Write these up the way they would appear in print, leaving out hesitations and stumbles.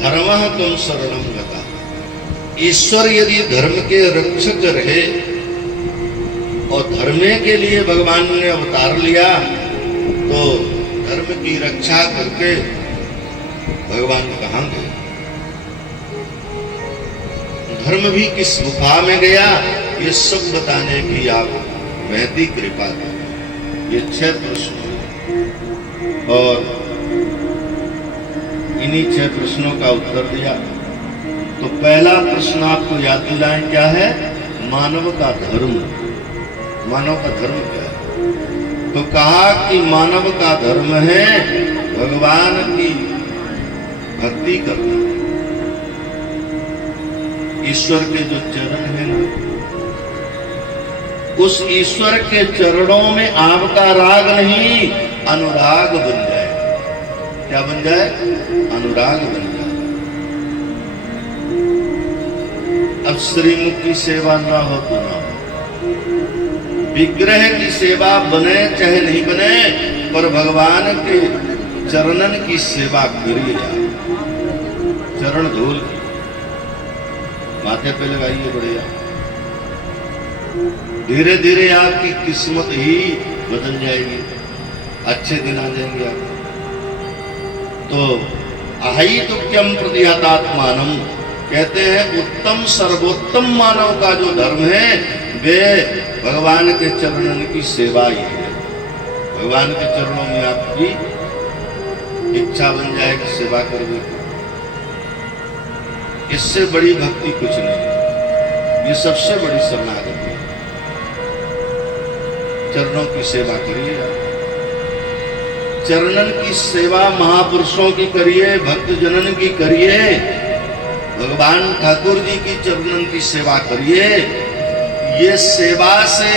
धर्मः त्वं शरणं गता। ईश्वर यदि धर्म के रक्षक रहे और धर्म के लिए भगवान ने अवतार लिया तो धर्म की रक्षा करके भगवान कहाँ गए? धर्म भी किस गुफा में गया, ये सब बताने की आप महती कृपा थी। ये 6 प्रश्न और इन्हीं 6 प्रश्नों का उत्तर दिया। तो पहला प्रश्न आपको याद दिलाएं, क्या है? मानव का धर्म। मानव का धर्म क्या है? तो कहा कि मानव का धर्म है भगवान की भक्ति करना। ईश्वर के जो चरण हैं ना, उस ईश्वर के चरणों में आपका राग नहीं अनुराग बन जाए। क्या बन जाए? अनुराग बन जाए। अब श्रीमुख की सेवा ना हो तो ना हो, विग्रह की सेवा बने चाहे नहीं बने, पर भगवान के चरणन की सेवा करिए। चरण धूल माथे पे लगाइए, बढ़िया। धीरे धीरे आपकी किस्मत ही बदल जाएगी, अच्छे दिन आ जाएंगे आप। तो अहितुक्यम प्रतिहतात्मानम कहते हैं, उत्तम सर्वोत्तम मानव का जो धर्म है वे भगवान के चरणन की सेवा ही है। भगवान के चरणों में आपकी इच्छा बन जाए कि सेवा करने की, इससे बड़ी भक्ति कुछ नहीं। ये सबसे बड़ी शरणागति है। चरणों की सेवा करिए आप। चरणन की सेवा महापुरुषों की करिए, भक्त जनन की करिए, भगवान ठाकुर जी की चरणन की सेवा करिए। ये सेवा से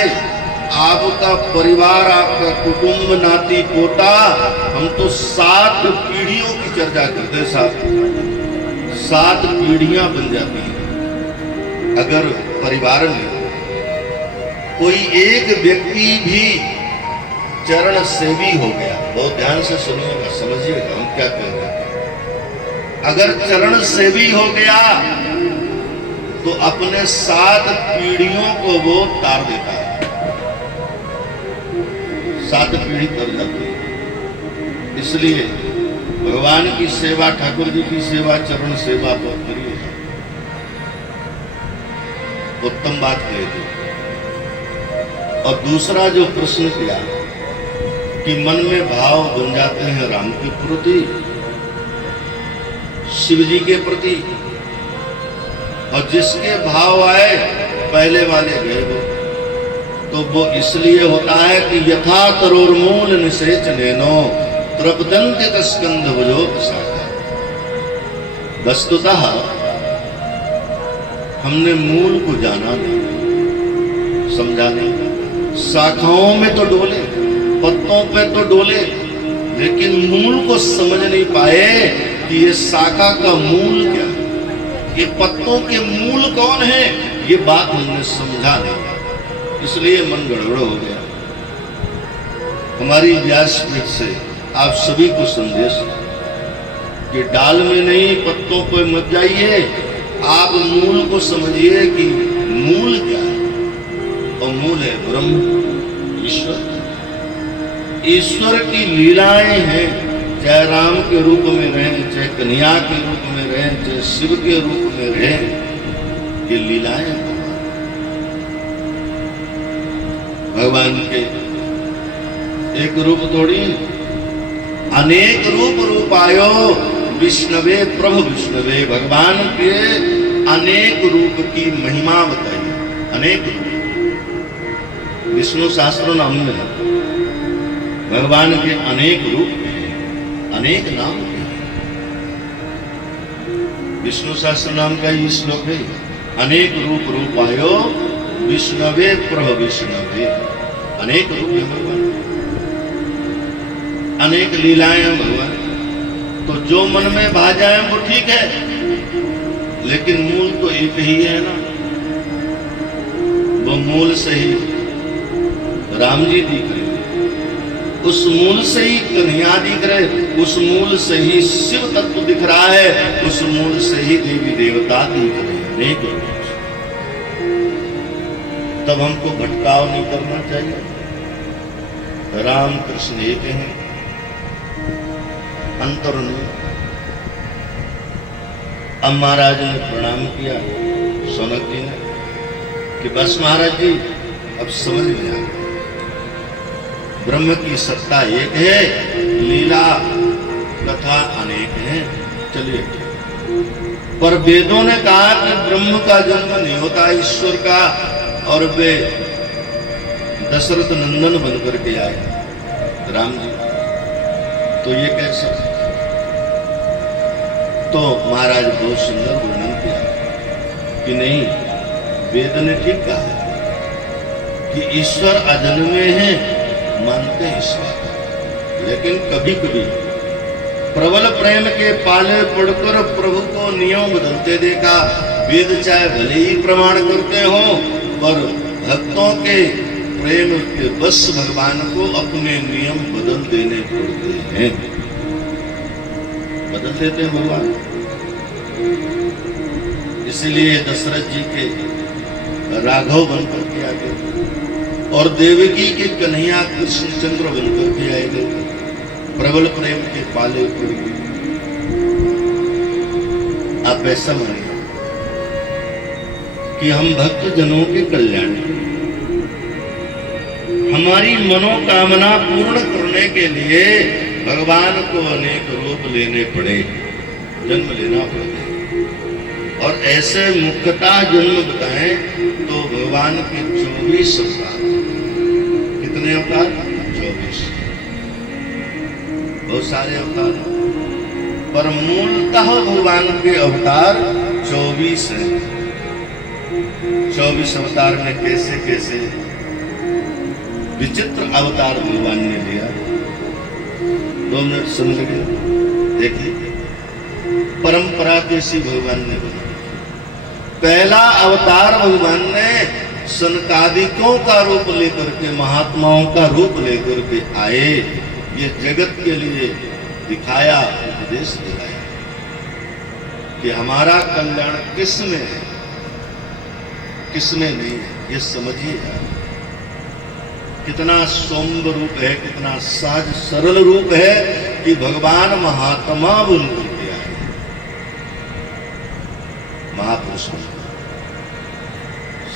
आपका परिवार, आपका कुटुंब, नाती पोता, हम तो 7 पीढ़ियों की चर्चा करते हैं। 7 पीढ़ियां बन जाती हैं। अगर परिवार में कोई एक व्यक्ति भी चरण सेवी हो गया, बहुत ध्यान से सुनिएगा, समझिएगा हम क्या कह रहे हैं। अगर चरण सेवी हो गया तो अपने 7 पीढ़ियों को वो तार देता है। 7 पीढ़ी तर जाती है। इसलिए भगवान की सेवा, ठाकुर जी की सेवा, चरण सेवा तो करिए। उत्तम बात कही थी। और दूसरा जो प्रश्न किया कि मन में भाव बन जाते हैं राम के प्रति, शिव जी के प्रति, और जिसके भाव आए पहले वाले गए वो, तो वो इसलिए होता है कि यथा तरोर्मूल निषेचनेनो तृप्तन्ति तस्कंध भुजोपसाखा। वस्तुतः हमने मूल को जाना नहीं, समझा नहीं। शाखाओं में तो डोले, पत्तों पे तो डोले, लेकिन मूल को समझ नहीं पाए कि ये शाखा का मूल क्या है, ये पत्तों के मूल कौन है, ये बात हमने समझा नहीं। इसलिए मन गड़बड़ हो गया। हमारी व्यासपीठ से आप सभी को संदेश कि डाल में नहीं पत्तों पर मत जाइए, आप मूल को समझिए कि मूल क्या है। और मूल है ब्रह्म, ईश्वर। ईश्वर की लीलाएं हैं, चाहे राम के रूप में रहें, चाहे कन्हैया के रूप में रहें, चाहे शिव के रूप में रहें, ये लीलाएं भगवान के एक रूप थोड़ी, अनेक रूप आयो विष्णवे प्रभु विष्णवे। भगवान के अनेक रूप की महिमा बताई। अनेक रूप विष्णु शास्त्र नाम में है। भगवान के अनेक रूप, अनेक नाम है। विष्णु शास्त्र नाम का ही श्लोक है। अनेक रूप आयो विष्णवे प्रभु विष्णवे। अनेक रूप है भगवान, अनेक लीलाएं हैं भगवान। तो जो मन में भा जाए वो ठीक है, लेकिन मूल तो एक ही है ना। वो मूल से ही राम जी दिख रहे, उस मूल से ही कन्हैया दिख रहे, उस मूल से ही शिव तत्व दिख रहा है, उस मूल से ही देवी देवता दिख रहे हैं, अनेक रूप। तब हमको भटकाव नहीं करना चाहिए। राम कृष्ण एक हैं, अंतर नहीं। अब महाराज ने प्रणाम किया सौनक जी ने कि बस महाराज जी अब समझ में आ गया, ब्रह्म की सत्ता एक है, लीला कथा अनेक है। चलिए, पर वेदों ने कहा कि ब्रह्म का जन्म नहीं होता ईश्वर का, और वे दशरथ नंदन बनकर के आए राम जी, तो ये कैसे? तो महाराज बहुत सुंदर वर्णन किया कि नहीं, वेद ने ठीक कहा है कि ईश्वर अजन्मे हैं, मानते हैं ईश्वर, लेकिन कभी कभी प्रबल प्रेम के पाले पड़कर प्रभु को नियम बदलते देखा। वेद चाहे भले ही प्रमाण करते हो, पर भक्तों के प्रेम के बस भगवान को अपने नियम बदल देने पड़ते हैं, बदल देते हैं भगवान। इसीलिए दशरथ जी के राघव बनकर के आ गए और देवकी के कन्हैया कृष्णचंद्र बनकर के आए गए, प्रबल प्रेम के पाले पड़ गए। आप ऐसा मानिए कि हम भक्त जनों के कल्याण, हमारी मनोकामना पूर्ण करने के लिए भगवान को अनेक रूप लेने पड़े, जन्म लेना पड़े। और ऐसे मुख्यतः जन्म बताएं तो भगवान के 24 अवतार। कितने अवतार? 24। बहुत सारे अवतार, पर मूलतः भगवान के अवतार 24 हैं। 24 अवतार में कैसे कैसे विचित्र अवतार भगवान ने लिया। 2 मिनट सुन लगे, देखिए परंपरा कैसी भगवान ने बना। पहला अवतार भगवान ने सनकादिकों का रूप लेकर के, महात्माओं का रूप लेकर के आए, ये जगत के लिए दिखाया, उपदेश दिखाया कि हमारा कल्याण किसमें है, किसमें नहीं है। ये समझिए यार, कितना सौम्य रूप है, कितना सहज सरल रूप है कि भगवान महात्मा बनकर के आए, महापुरुष,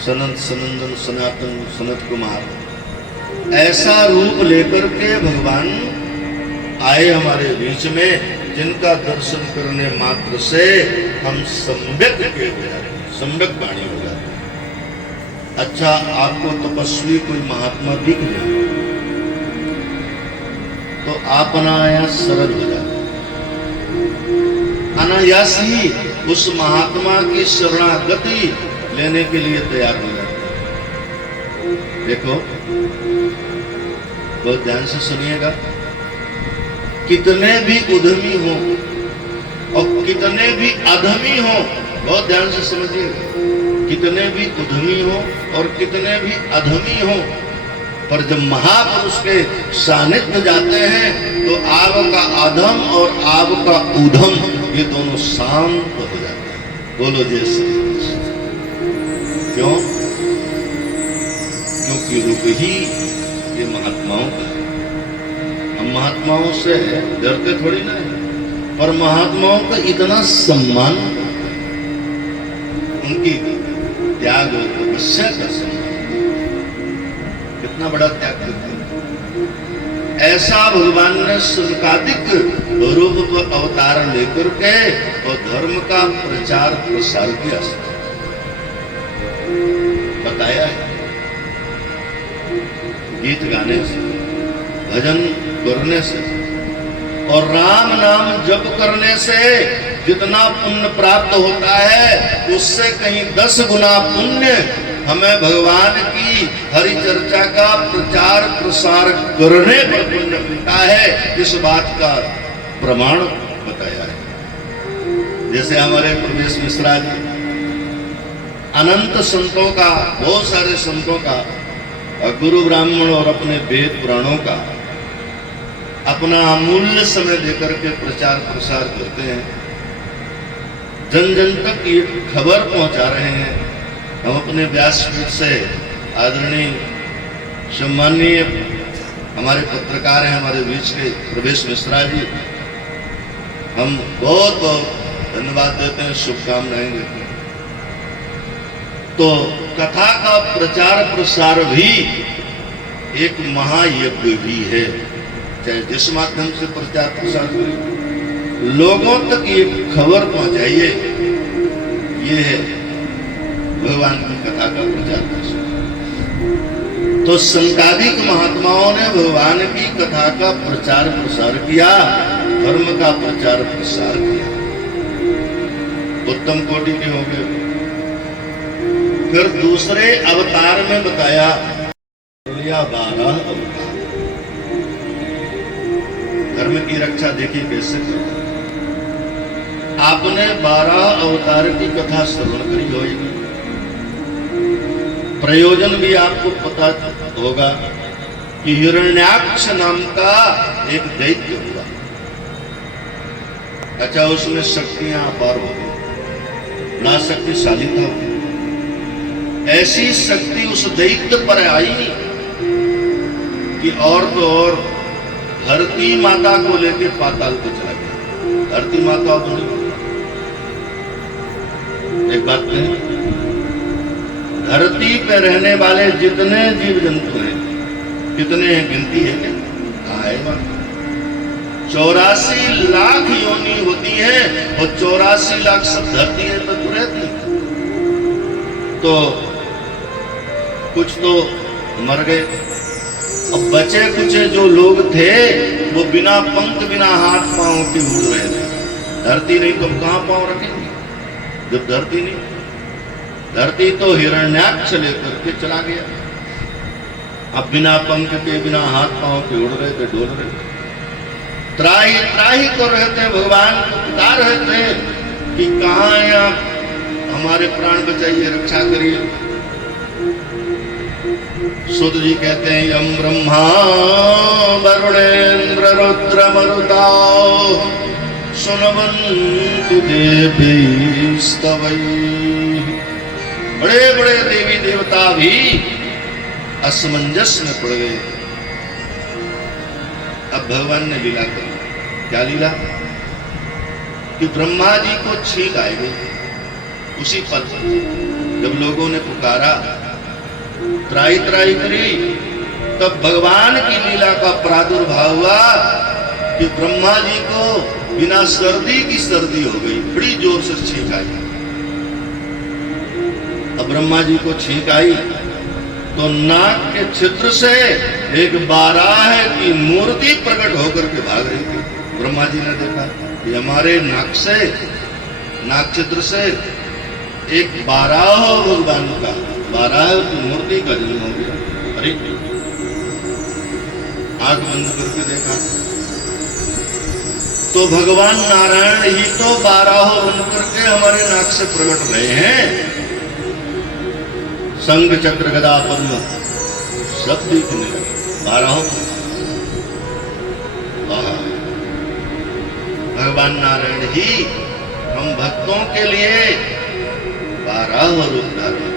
सनत सनंदन सनातन सनत कुमार, ऐसा रूप लेकर के भगवान आए हमारे बीच में, जिनका दर्शन करने मात्र से हम सम्यक के हो जाते, सम्यक वाणी हो जाते। अच्छा, आपको तपस्वी कोई महात्मा दिख जाए तो आप अनायास सरल हो जाते, अनायास ही उस महात्मा की शरणागति लेने के लिए तैयार हो जाते। देखो, बहुत ध्यान से सुनिएगा, कितने भी उद्यमी हो और कितने भी अधमी हो, बहुत ध्यान से समझिएगा, कितने भी उद्यमी हो और कितने भी अधमी हो, पर जब महापुरुष के सानिध्य जाते हैं तो आपका अधम और आपका उधम ये दोनों शांत हो जाते हैं। बोलो जय श्री कृष्ण। क्यों? क्योंकि रूप ही ये महात्माओं का है। हम महात्माओं से डरते थोड़ी ना है, पर महात्माओं का इतना सम्मान, उनकी त्याग और तपस्या का सम्मान, कितना बड़ा त्याग करते हैं। ऐसा भगवान ने सुनकादिक रूप पर अवतार लेकर के और धर्म का प्रचार प्रसार किया, बताया है। गीत गाने से, भजन करने से और राम नाम जप करने से जितना पुण्य प्राप्त होता है, उससे कहीं 10 गुना पुण्य हमें भगवान की हरि चर्चा का प्रचार प्रसार करने पर पुण्य मिलता है। इस बात का प्रमाण बताया है। जैसे हमारे प्रवेश मिश्रा जी अनंत संतों का, बहुत सारे संतों का, गुरु ब्राह्मण और अपने वेद पुराणों का अपना अमूल्य समय देकर के प्रचार प्रसार करते हैं, जन जन तक ये खबर पहुंचा रहे हैं। हम अपने व्यासपीठ से आदरणीय सम्माननीय हमारे पत्रकार हैं, हमारे बीच के प्रवेश मिश्रा जी, हम बहुत बहुत धन्यवाद देते हैं, शुभकामनाएं देते हैं। तो कथा का प्रचार प्रसार भी एक महायज्ञ भी है, चाहे जिस माध्यम से प्रचार प्रसार करिए, लोगों तक ये खबर पहुंचाइए, ये है भगवान की कथा का प्रचार प्रसार। तो संकादिक महात्माओं ने भगवान की कथा का प्रचार प्रसार किया, धर्म का प्रचार प्रसार किया, उत्तम कोटि के हो गए। फिर दूसरे अवतार में बताया 12 अवतार। धर्म की रक्षा देखिए कैसे करते। आपने 12 अवतार की कथा श्रवण करी होगी, प्रयोजन भी आपको पता होगा कि हिरण्याक्ष नाम का एक दैत्य हुआ। अच्छा, उसमें शक्तियां अपार हो गई, बड़ा शक्तिशाली था। ऐसी शक्ति उस दैत्य पर आई कि और तो और धरती माता को लेकर पाताल को चला गया। धरती माता बनी। एक बात कहें, धरती पे रहने वाले जितने जीव जंतु हैं, कितने हैं गिनती है क्या? कहाँ है बात? 84 लाख योनि होती है और 84 लाख सब धरती है तो रहती। तो कुछ तो मर गए, अब बचे कुचे जो लोग थे वो बिना पंख बिना हाथ पांव के उड़ रहे थे। धरती नहीं तो कहां पांव रखेंगे जब धरती नहीं? धरती तो हिरण्याक्ष लेकर के चला गया। अब बिना पंख के बिना हाथ पांव के उड़ रहे थे, डोल रहे थे, त्राही त्राही कर रहे थे, भगवान को पुकार रहे थे कि कहां हैं आप, हमारे प्राण बचाइए, रक्षा करिए। सुत जी कहते हैं, यम ब्रह्मा वरुणेन्द्र रुद्र मरुताओ सुनवन्तु देवी स्तवै। बड़े बड़े देवी देवता भी असमंजस में पड़ गए। अब भगवान ने लीला कर, क्या लीला? कि ब्रह्मा जी को छींक आई गई उसी पल पर। जब लोगों ने पुकारा, त्राही त्राही करी, तब भगवान की लीला का प्रादुर्भाव हुआ कि ब्रह्मा जी को बिना सर्दी की सर्दी हो गई, बड़ी जोर से छींक आई। अब ब्रह्मा जी को छींक आई तो नाक के छिद्र से एक बाराह की मूर्ति प्रकट होकर के भाग रही थी। ब्रह्मा जी ने देखा कि हमारे नाक से, नाक छिद्र से एक बाराह भगवान का, बाराह की मूर्ति का जन्म हो गया। अरे आंख बंद करके देखा तो भगवान नारायण ही तो बाराह बन करके हमारे नाक से प्रकट रहे हैं। संघ चक्र गदा पद्म सब दिखने लगे, बाराह। भगवान नारायण ही हम भक्तों के लिए 12 रूप धारण।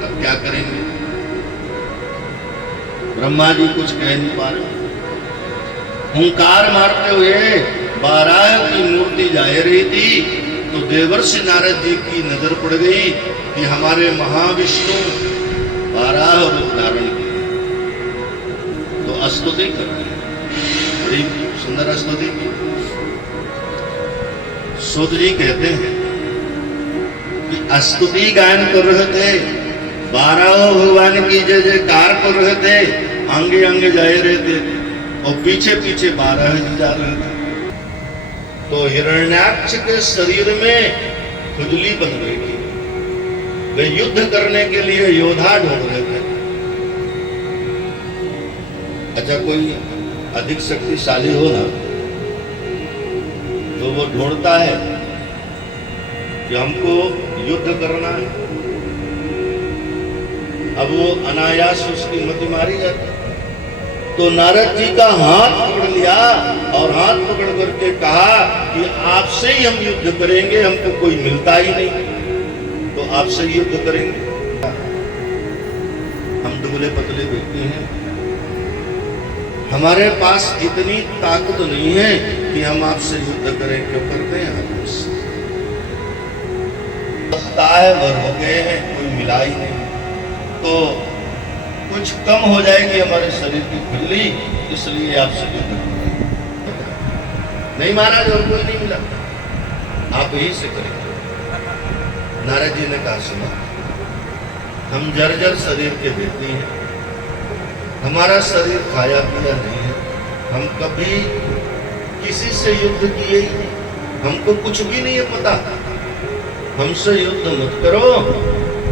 अब क्या करेंगे? ब्रह्मा जी कुछ कह नहीं पा रहे, हुंकार मारते हुए 12 की मूर्ति जा रही थी तो देवर्षि नारद जी की नजर पड़ गई कि हमारे महाविष्णु 12 रूप धारण किए, तो स्तुति कर रहे हैं, बड़ी सुंदर स्तुति की। सूत जी कहते हैं कि स्तुति गायन कर रहे थे, 12 भगवान की जय जयकार कर रहे थे, आगे आगे जा रहे थे और पीछे पीछे 12 जी जा रहे थे। तो हिरण्याक्ष के शरीर में खुजली बन गई थी, वे युद्ध करने के लिए योद्धा ढूंढ रहे थे। अच्छा, कोई अधिक शक्तिशाली हो ना तो वो ढूंढता है कि हमको युद्ध करना है। अब वो अनायास उसकी मति मारी जाती, तो नारद जी का हाथ पकड़ लिया और हाथ पकड़ करके कहा कि आपसे ही हम युद्ध करेंगे, हमको कोई मिलता ही नहीं, तो आपसे ही युद्ध करेंगे। हम दुबले पतले व्यक्ति हैं, हमारे पास इतनी ताकत नहीं है कि हम आपसे युद्ध करें, क्यों करते हैं हम उससे? वर हो गए हैं, कोई मिला ही नहीं, तो कुछ कम हो जाएगी हमारे शरीर की खुजली, इसलिए आपसे युद्ध करेंगे। नहीं महाराज, और कोई नहीं मिला, आप ही से करेंगे। नारद जी ने कहा सुनो, हम जर्जर शरीर के व्यक्ति हैं, हमारा शरीर खाया पिया नहीं है, हम कभी किसी से युद्ध किए ही नहीं, हमको कुछ भी नहीं है पता, हमसे युद्ध मत करो।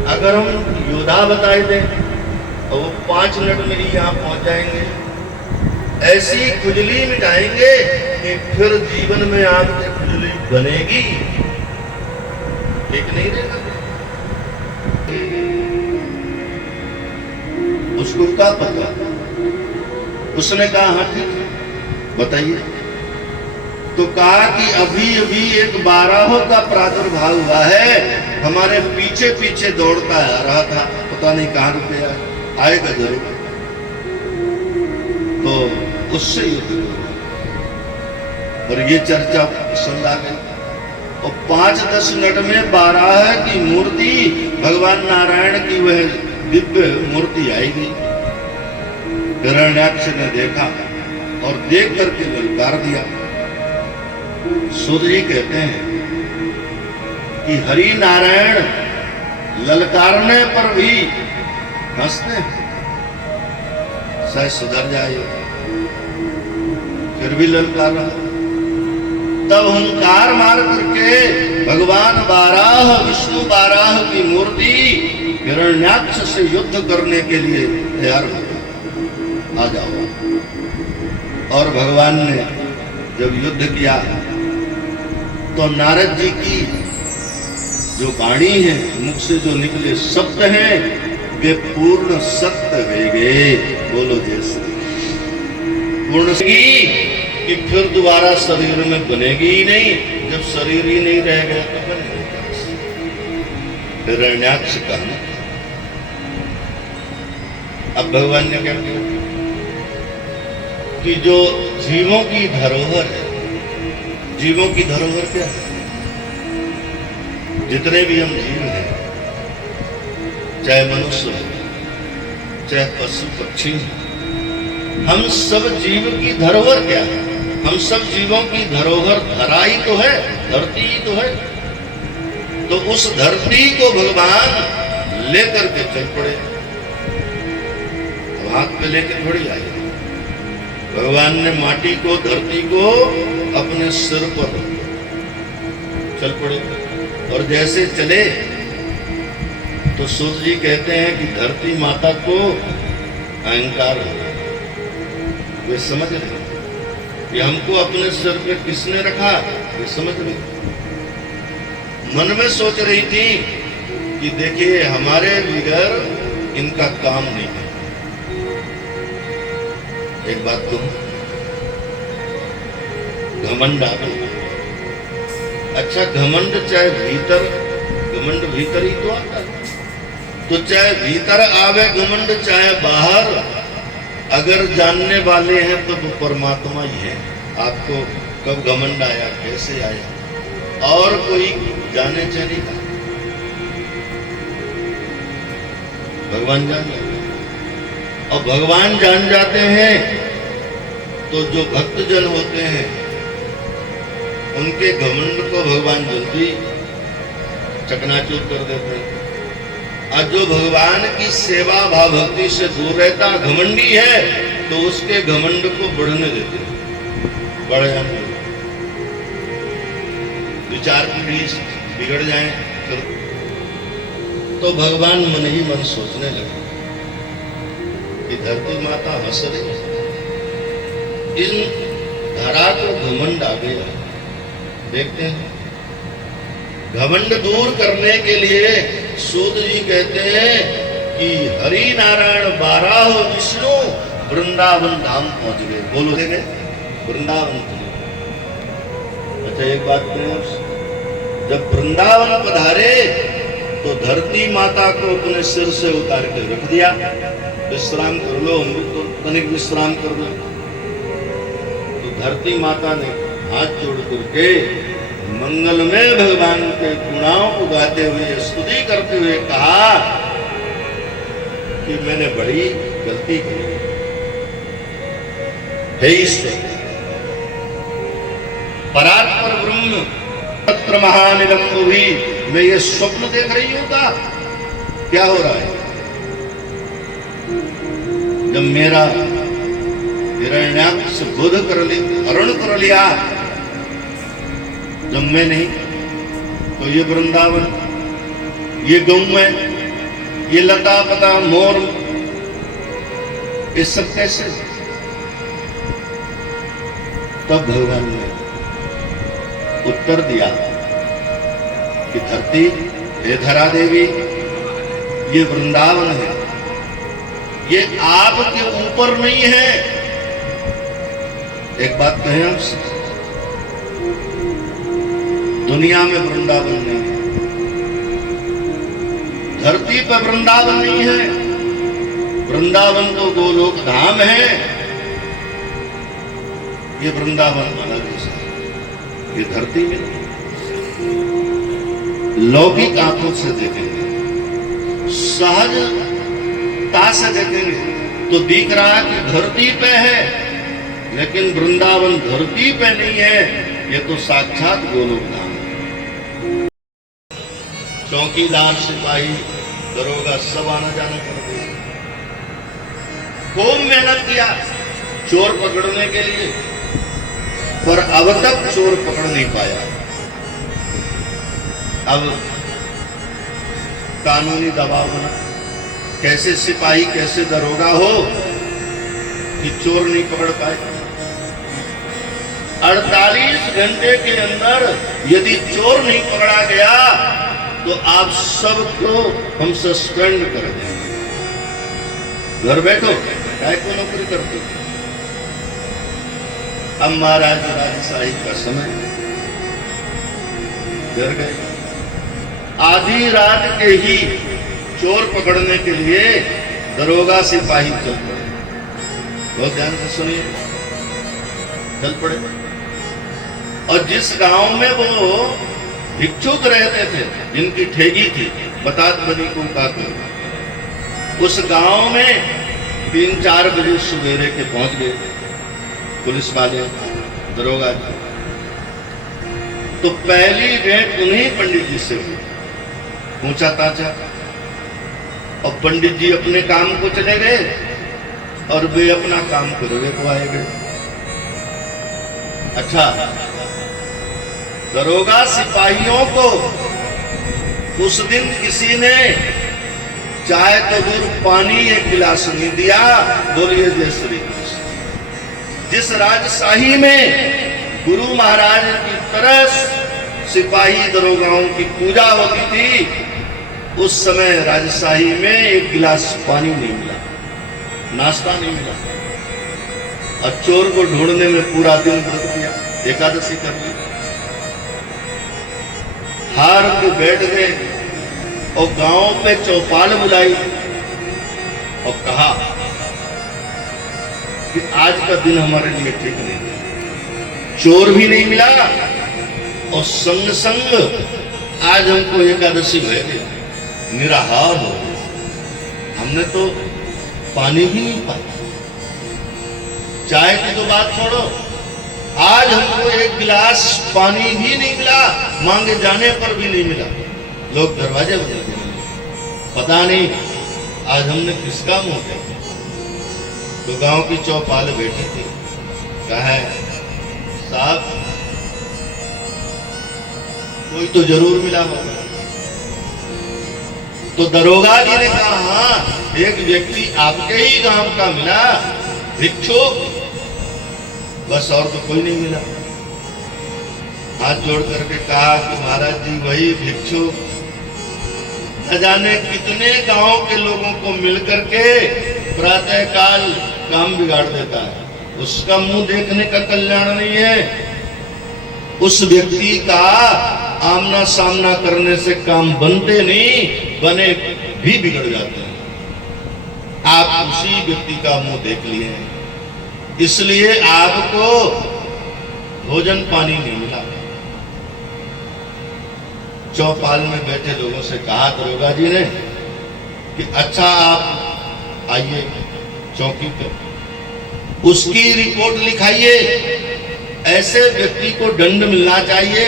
अगर हम योद्धा बताए दें और वो 5 मिनट में ही यहाँ पहुंच जाएंगे, ऐसी खुजली मिटाएंगे कि फिर जीवन में आपकी खुजली बनेगी, ठीक नहीं रहेगा। उसको क्या पता? उसने कहा हाँ ठीक है, बताइए। तो कहा कि अभी अभी एक बाराहो का प्रादुर्भाव हुआ है, हमारे पीछे पीछे दौड़ता आ रहा था, पता नहीं कहाँ रुपया आएगा जरूर, तो उससे युद्ध करो। और ये चर्चा पसंद आ गई और 5-10 मिनट में बाराह की मूर्ति, भगवान नारायण की वह दिव्य मूर्ति आई गई। हिरण्याक्ष ने देखा और देख करके ललकार दिया। सूत जी कहते हैं कि हरि नारायण ललकारने पर भी हंसते हैं, शायद सुधर जाए, फिर भी ललकार रहा। तब हुंकार मार करके भगवान बाराह, विष्णु बाराह की मूर्ति हिरण्याक्ष से युद्ध करने के लिए तैयार हो गई, आ जाओ। और भगवान ने जब युद्ध किया तो नारद जी की जो वाणी है, मुख से जो निकले शब्द हैं, वे पूर्ण सत्य वेगे। बोलो जय श्री पूर्ण कि फिर दोबारा शरीर में बनेगी ही नहीं, जब शरीर ही नहीं रह गया तो बनेगा। हिरण्याक्ष कहना। अब भगवान ने क्या किया कि जो जीवों की धरोहर है, जीवों की धरोहर क्या है? जितने भी हम जीव हैं, चाहे मनुष्य हो, चाहे पशु पक्षी, हम सब जीव की धरोहर क्या है? हम सब जीवों की धरोहर धरा ही तो है, धरती ही तो है। तो उस धरती को भगवान लेकर के चल पड़े। हाथ में लेकर थोड़ी आए, भगवान ने माटी को, धरती को अपने सिर पर चल पड़े। और जैसे चले तो सूत जी कहते हैं कि धरती माता को अहंकार हो गया। वे समझ रहे कि हमको अपने सिर पे किसने रखा, वे समझ रहे। मन में सोच रही थी कि देखिए हमारे बगैर इनका काम नहीं है। एक बात कहूं, घमंड आ गया। अच्छा, घमंड चाहे भीतर, घमंड भीतर ही तो आता है, तो चाहे भीतर आवे घमंड, चाहे बाहर, अगर जानने वाले हैं तो वो परमात्मा ही है। आपको कब घमंड आया, कैसे आया, और कोई जाने चाहिए था, भगवान जान जाते। और भगवान जान जाते हैं तो जो भक्तजन होते हैं उनके घमंड को भगवान जल्दी चकनाचूर कर देते हैं। और जो भगवान की सेवा भाव भक्ति से दूर रहता, घमंडी है, तो उसके घमंड को बढ़ने देते हैं, बढ़ जाने देते। विचार पीढ़ी बिगड़ जाए तो भगवान मन ही मन सोचने लगे कि धरती माता हंस रही है, इन धरा को घमंड आ गया। देखते हैं, घमंड दूर करने के लिए सूत जी कहते हैं कि हरि नारायण बाराह विष्णु वृंदावन धाम पहुंच गए। बोलो गए वृंदावन चले। अच्छा एक बात करें आपसे, जब वृंदावन पधारे तो धरती माता को अपने सिर से उतार के रख दिया, विश्राम कर लो, हम तो तनिक विश्राम कर लो। तो धरती माता ने हाथ जोड़ करके मंगलमय भगवान के गुणाओं को गाते हुए, स्तुति करते हुए कहा कि मैंने बड़ी गलती की हे ईश्वर, परात्पर ब्रह्म तत्र महानिलंब भी, मैं ये स्वप्न देख रही हूं का क्या हो रहा है? जब मेरा हिरण्याक्ष बोध कर लिया, हरण कर लिया, जब मैं नहीं तो ये वृंदावन, ये गौएं, ये लता पता मोर, ये सब कैसे? तब भगवान ने उत्तर दिया कि धरती, हे धरा देवी, ये वृंदावन है, ये आपके ऊपर नहीं है। एक बात कहें आपसे, दुनिया में वृंदावन नहीं है, धरती पर वृंदावन नहीं है। वृंदावन तो गोलोक धाम है, ये वृंदावन अलग है। ये धरती में लौकिक आंखों से देखेंगे, सहजता से देखेंगे तो दिख रहा है कि धरती पे है, लेकिन वृंदावन धरती पे नहीं है, ये तो साक्षात गोलोक धाम है। चौकीदार, सिपाही, दरोगा सब आना जाना कर दिया, खूब मेहनत किया चोर पकड़ने के लिए, पर अब तक चोर पकड़ नहीं पाया। अब कानूनी दबाव बना, कैसे सिपाही कैसे दरोगा हो कि चोर नहीं पकड़ पाए। 48 घंटे के अंदर यदि चोर नहीं पकड़ा गया तो आप सबको हम सस्पेंड कर देंगे, घर बैठो, काय को नौकरी करते। अब महाराज राजशाही का समय डर गए। आधी रात के ही चोर पकड़ने के लिए दरोगा सिपाही चल पड़े। बहुत ध्यान से सुनिए, चल पड़े। और जिस गांव में वो भिक्षुक रहते थे, जिनकी ठेगी थी बतात बनी को काकर, उस गांव में 3-4 बजे सवेरे के पहुंच गए पुलिस वाले, दरोगा जी। तो पहली भेंट उन्हीं पंडित जी से हुई, पूछा ताचा, और पंडित जी अपने काम को चले गए और वे अपना काम करवे को आए गए। अच्छा, दरोगा सिपाहियों को उस दिन किसी ने चाय तो दूर पानी एक गिलास नहीं दिया। बोलिए जय श्री कृष्ण। जिस राजशाही में गुरु महाराज की तरह सिपाही दरोगाओं की पूजा होती थी, उस समय राजशाही में एक गिलास पानी नहीं मिला, नाश्ता नहीं मिला। और चोर को ढूंढने में पूरा दिन व्रत किया, एकादशी कर ली, हार के बैठ गए और गांव पे चौपाल बुलाई और कहा कि आज का दिन हमारे लिए ठीक नहीं है, चोर भी नहीं मिला और संग संग आज हमको एकादशी भय गई, निराहार हो गए, हमने तो पानी भी नहीं पाया। चाय की तो बात छोड़ो, आज हमको एक गिलास पानी भी नहीं मिला, मांगे जाने पर भी नहीं मिला। लोग दरवाजे बदल गए, पता नहीं आज हमने किसका मुंह देखा। तो गांव की चौपाल बैठी थी, कहा साहब कोई तो जरूर मिला होगा। तो दरोगा जी ने कहा हाँ, एक व्यक्ति आपके ही गांव का मिला, भिक्षुक, बस और तो कोई नहीं मिला। हाथ जोड़ करके कहा कि महाराज जी वही भिक्षुक न जाने कितने गांव के लोगों को मिलकर के प्रातः काल काम बिगाड़ देता है, उसका मुंह देखने का कल्याण नहीं है। उस व्यक्ति का आमना सामना करने से काम बनते नहीं, बने भी बिगड़ जाते हैं। आप उसी व्यक्ति का मुंह देख लिए हैं, इसलिए आपको भोजन पानी नहीं मिला। चौपाल में बैठे लोगों से कहा दरोगा जी ने कि अच्छा आप आइए चौकी पे, उसकी रिपोर्ट लिखाइए। ऐसे व्यक्ति को दंड मिलना चाहिए,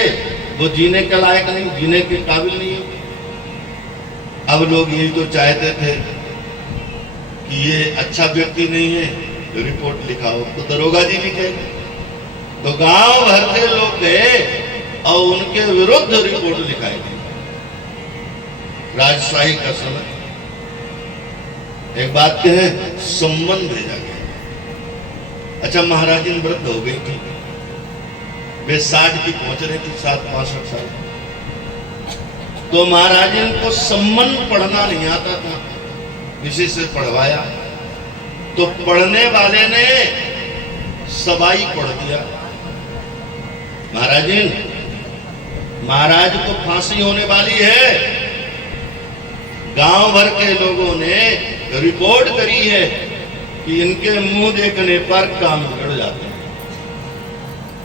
वो जीने के लायक नहीं, जीने के काबिल नहीं है। अब लोग यही तो चाहते थे कि ये अच्छा व्यक्ति नहीं है, तो रिपोर्ट लिखाओ, तो दरोगा जी लिखे। तो गांव भर के लोग गए और उनके विरुद्ध रिपोर्ट लिखाई गई। राजशाही का समय, एक बात कहे, सम्मन भेजा गया। अच्छा, महाराजिन वृद्ध हो गई थी, वे 60 की पहुंच रही थी, 65 साल। तो महाराजिन को सम्मन पढ़ना नहीं आता था, किसी से पढ़वाया, तो पढ़ने वाले ने सबाई पढ़ दिया। महाराजिन, महाराज को फांसी होने वाली है। गांव भर के लोगों ने रिपोर्ट करी है कि इनके मुंह देखने पर काम बिगड़ जाते हैं।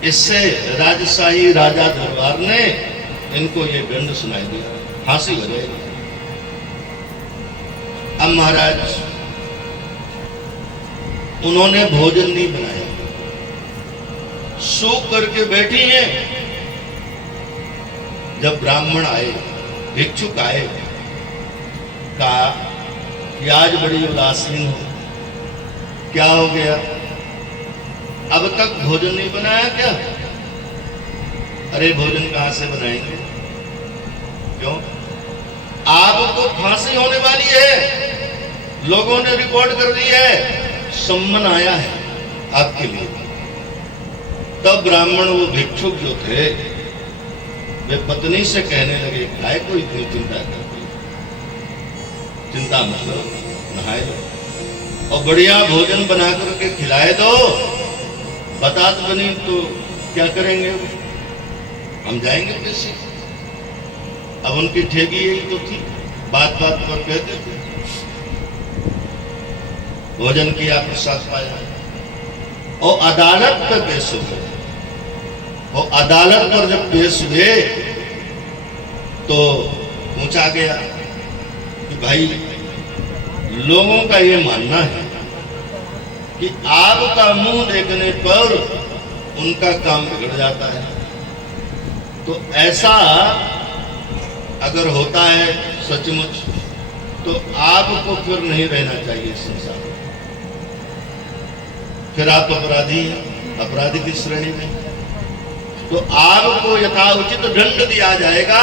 इससे राजशाही राजा दरबार ने इनको ये दंड सुनाई दिया, फांसी हो जाएगी। अब महाराज, उन्होंने भोजन नहीं बनाया, सूख करके बैठी हैं। जब ब्राह्मण आए, भिक्षुक आए, कहा कि आज बड़ी उदासीन हो, क्या हो गया? अब तक भोजन नहीं बनाया क्या? अरे भोजन कहां से बनाएंगे? क्यों? आपको फांसी होने वाली है, लोगों ने रिपोर्ट कर दी है, सम्मन आया है आपके लिए। तब ब्राह्मण, वो भिक्षुक जो थे, वे पत्नी से कहने लगे, काय को इतनी चिंता करती, चिंता मतलब नहाए लो और बढ़िया भोजन बना करके खिलाए दो। बतात बनी तो क्या करेंगे, हम जाएंगे कैसे? अब उनकी ठेगी यही तो थी, बात बात पर कहते थे। भोजन किया, प्रसाद पाया और अदालत पे पेश हो गए। और अदालत पर जब पेश हुए तो पूछा गया कि भाई, लोगों का ये मानना है कि आपका मुंह देखने पर उनका काम बिगड़ जाता है, तो ऐसा अगर होता है सचमुच, तो आपको फिर नहीं रहना चाहिए संसार में, फिर आप अपराधी हैं, अपराधी की श्रेणी में, तो आपको यथाउचित दंड दिया जाएगा।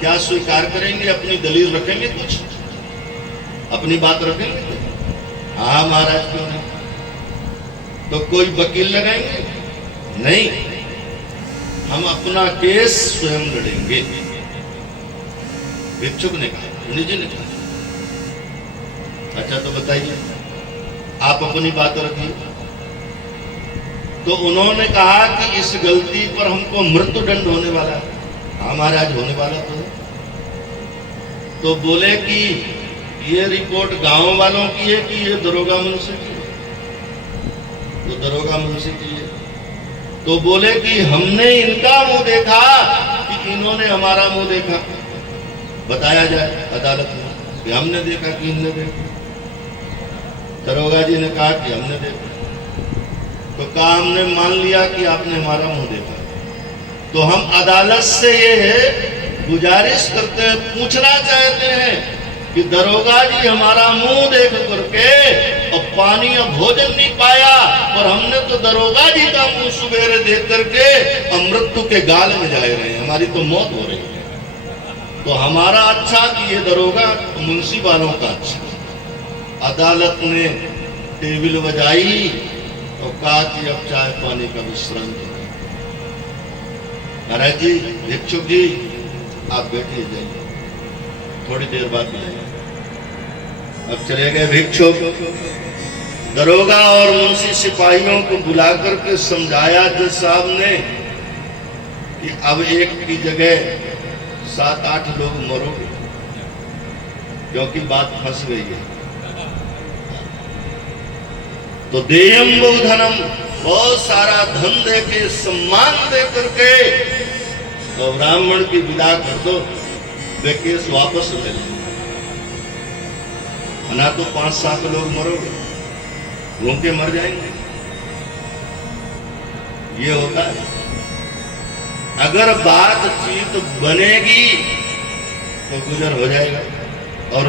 क्या स्वीकार करेंगे? अपनी दलील रखेंगे, कुछ अपनी बात रखेंगे? हाँ महाराज, क्यों नहीं? तो कोई वकील लगाएंगे? नहीं, हम अपना केस स्वयं लड़ेंगे। भिक्षुक ने कहा, पंडित जी ने कहा, अच्छा तो बताइए, आप अपनी बात रखिए। तो उन्होंने कहा कि इस गलती पर हमको मृत्यु दंड होने वाला है। हाँ महाराज, होने वाला तो है। तो बोले कि ये रिपोर्ट गांव वालों की है कि ये दरोगा मुंशी की है? तो दरोगा मुंशी की है। तो बोले कि हमने इनका मुंह देखा कि इन्होंने हमारा मुंह देखा। बताया जाए अदालत में कि हमने देखा कि इनने देखा। दरोगा जी ने कहा कि हमने देखा। तो कहा हमने मान लिया कि आपने हमारा मुंह देखा। तो हम अदालत से ये गुजारिश करते हैं, पूछना चाहते हैं कि दरोगा जी हमारा मुंह देख करके और पानी और भोजन नहीं पाया, और हमने तो दरोगा जी का मुंह सुबेरे देख करके मृत्यु के गाल में जा रहे हैं, हमारी तो मौत हो रही है। तो हमारा अच्छा कि ये दरोगा मुंशी वालों का अच्छा। अदालत ने टेबल बजाई और कहा कि अब चाय पानी का विश्राम करें। महाराज जी, भिक्षुक जी, आप बैठे जाइए, थोड़ी देर बाद मिलेंगे। अब चले गए भिक्षुक। दरोगा और मुंशी सिपाहियों को बुलाकर के समझाया जज साहब ने कि अब एक की जगह 7-8 लोग मरोगे, क्योंकि बात फंस गई है। तो देयम बहुधनम, बहुत सारा धन दे के, सम्मान दे करके तो ब्राह्मण की विदा कर दो, वे केस वापस ले लो, ना तो 5-7 लोग मरोगे, भूखे मर जाएंगे। ये होता है। अगर बातचीत बनेगी तो गुजर हो जाएगा, और